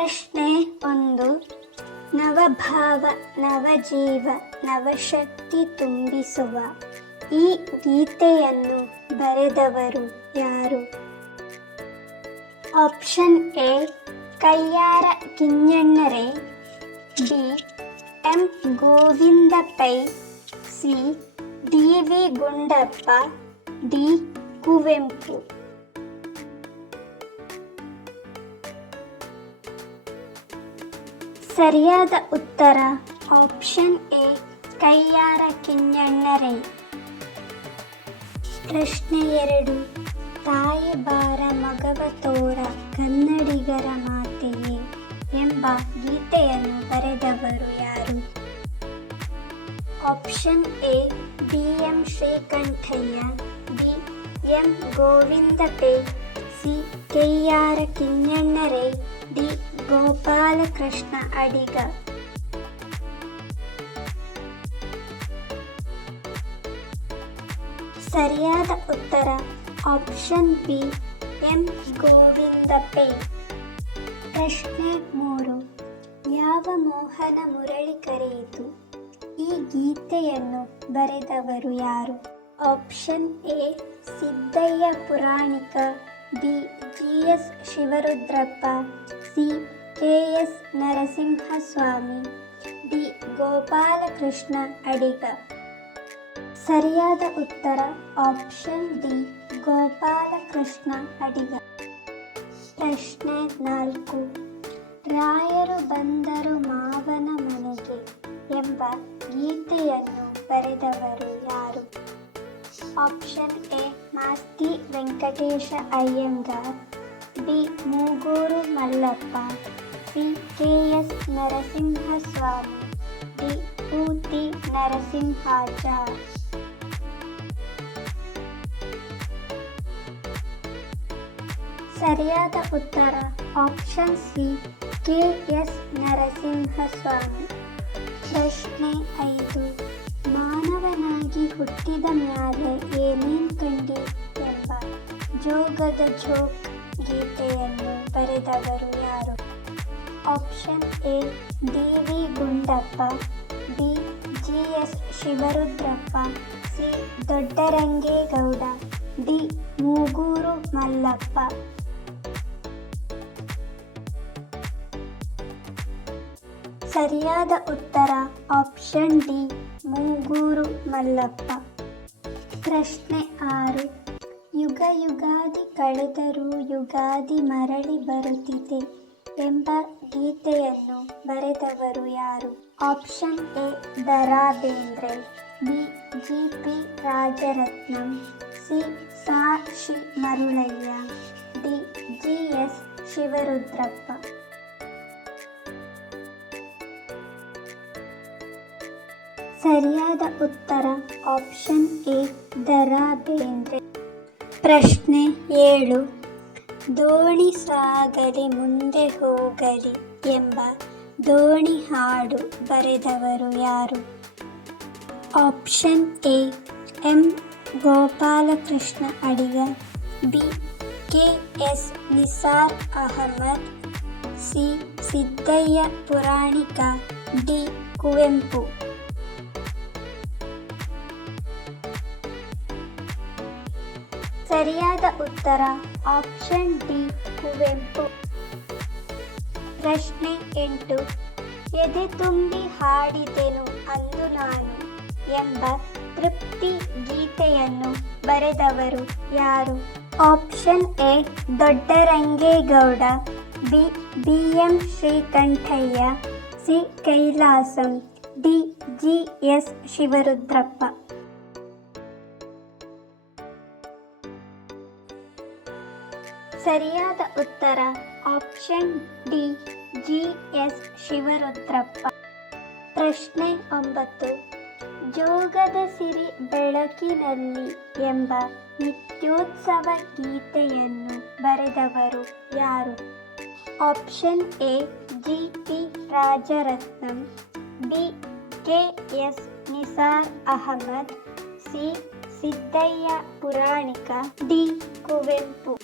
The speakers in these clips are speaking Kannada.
ಪ್ರಶ್ನೆ 1. ನವಭಾವ ನವಜೀವ ನವಶಕ್ತಿ ತುಂಬಿಸುವ ಈ ಗೀತೆಯನ್ನು ಬರೆದವರು ಯಾರು? Option A Kayyara Kinhanna Rai, B M Govinda Pai, C D V Gundappa, D Kuvempu. ಸರಿಯಾದ ಉತ್ತರ ಆಪ್ಷನ್ ಎ ಕಯ್ಯಾರ ಕಿಞ್ಞಣ್ಣರೇ. ಪ್ರಶ್ನೆ 2. ತಾಯಿ ಬಾರ ಮಗವ ತೋರ ಕನ್ನಡಿಗರ ಮಾತೆಯೇ ಎಂಬ ಗೀತೆಯನ್ನು ಬರೆದವರು ಯಾರು? Option A B M Srikantaiah, B M Govinda Pai, C Kayyara Kinhanna Rai, D Gopalakrishna Adiga. ಸರಿಯಾದ ಉತ್ತರ option B M Govinda Pai. ಪ್ರಶ್ನೆ 3. ಯಾವ ಮೋಹನ ಮುರಳಿ ಕರೆಯಿತು ಈ ಗೀತೆಯನ್ನು ಬರೆದವರು ಯಾರು? Option A Siddayya Puranik, B G S Shivarudrappa, C K S Narasimhaswamy, D Gopalakrishna Adiga. ಸರಿಯಾದ ಉತ್ತರ ಆಪ್ಷನ್ ಡಿ ಗೋಪಾಲಕೃಷ್ಣ ಅಡಿಗ. ಪ್ರಶ್ನೆ 4. ರಾಯರು ಬಂದರು ಮಾವನ ಮನೆಗೆ ಎಂಬ ಗೀತೆಯನ್ನು ಬರೆದವರು ಯಾರು? Option A Masti Venkatesha Iyengar, B Mugur Mallappa, C K S Narasimhaswamy, D Uti Narasimhachar. ಸರಿಯಾದ ಉತ್ತರ option C K S Narasimhaswamy. ಪ್ರಶ್ನೆ 5. ಮಾನವನಾಗಿ ಹುಟ್ಟಿದ ಮ್ಯಾಲೆ ಏನೇನ್ ಕಂಡಿ ಎಂಬ ಜೋಗದ ಜೋಕ್ ಗೀತೆಯನ್ನು ಬರೆದವರು ಯಾರು? Option A D V Gundappa, B G S Shivarudrappa, C Doddarangegowda, D Mooguru Mallappa. ಸರಿಯಾದ ಉತ್ತರ ಆಪ್ಷನ್ ಡಿ ಮೂಗೂರು ಮಲ್ಲಪ್ಪ. ಪ್ರಶ್ನೆ 6. ಯುಗ ಯುಗಾದಿ ಕಳೆದರೂ ಯುಗಾದಿ ಮರಳಿ ಬರುತ್ತಿದೆ ಎಂಬ ಗೀತೆಯನ್ನು ಬರೆದವರು ಯಾರು? Option A Da Ra Bendre, B G P Rajaratnam, C Sa Shi Maruliah, D G S Shivarudrappa. ಸರಿಯಾದ ಉತ್ತರ ಆಪ್ಷನ್ ಎ ದ ರಾ ಬೇಂದ್ರೆ. ಪ್ರಶ್ನೆ 7. ದೋಣಿ ಸಾಗಲಿ ಮುಂದೆ ಹೋಗಲಿ ಎಂಬ ದೋಣಿ ಹಾಡು ಬರೆದವರು ಯಾರು? Option A M Gopalakrishna Adiga, B K S Nisar Ahmed, C Siddaiah Puranika, D Kuvempu. ಸರಿಯಾದ ಉತ್ತರ ಆಪ್ಷನ್ ಡಿ ಕುವೆಂಪು. ಪ್ರಶ್ನೆ 8. ಎದೆ ತುಂಬಿ ಹಾಡಿದೆನು ಅಂದು ನಾನು ಎಂಬ ತೃಪ್ತಿ ಗೀತೆಯನ್ನು ಬರೆದವರು ಯಾರು? Option A Doddarangegowda, B B M Srikantaiah, C Kailasam, D G S Shivarudrappa. ಸರಿಯಾದ ಉತ್ತರ option D G S Shivarudrappa. ಪ್ರಶ್ನೆ 9. ಜೋಗದ ಸಿರಿ ಬೆಳಕಿನಲ್ಲಿ ಎಂಬ ನಿತ್ಯೋತ್ಸವ ಗೀತೆಯನ್ನು ಬರೆದವರು ಯಾರು? Option A G P Rajaratnam, B K S Nisar Ahmed, C Siddaiah Puranika, D Kuvempu.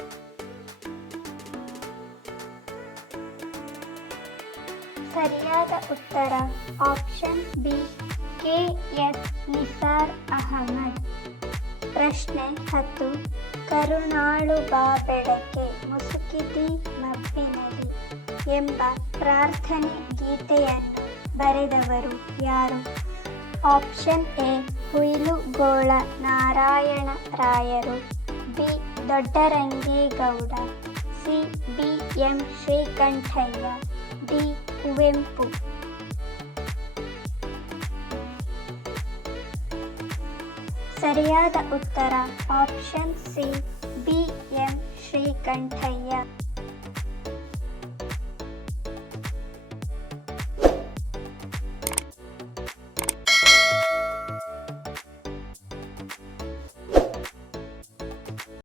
ಸರಿಯಾದ ಉತ್ತರ option B K S Nisar Ahmed. ಪ್ರಶ್ನೆ 10. ಕರುಣಾಳು ಬಾ ಬೆಳಕೆ ಮುಸುಕಿದಿ ಮಬ್ಬಿನಲಿ ಎಂಬ ಪ್ರಾರ್ಥನೆ ಗೀತೆಯನ್ನು ಬರೆದವರು ಯಾರು? ಆಪ್ಷನ್ ಎ ಹುಯಿಲುಗೋಳ ನಾರಾಯಣ ರಾಯರು, B Doddarange Gowda, C B M Srikantaiah, D Kuvempu. ಸರಿಯಾದ ಉತ್ತರ option C B M Srikantaiah.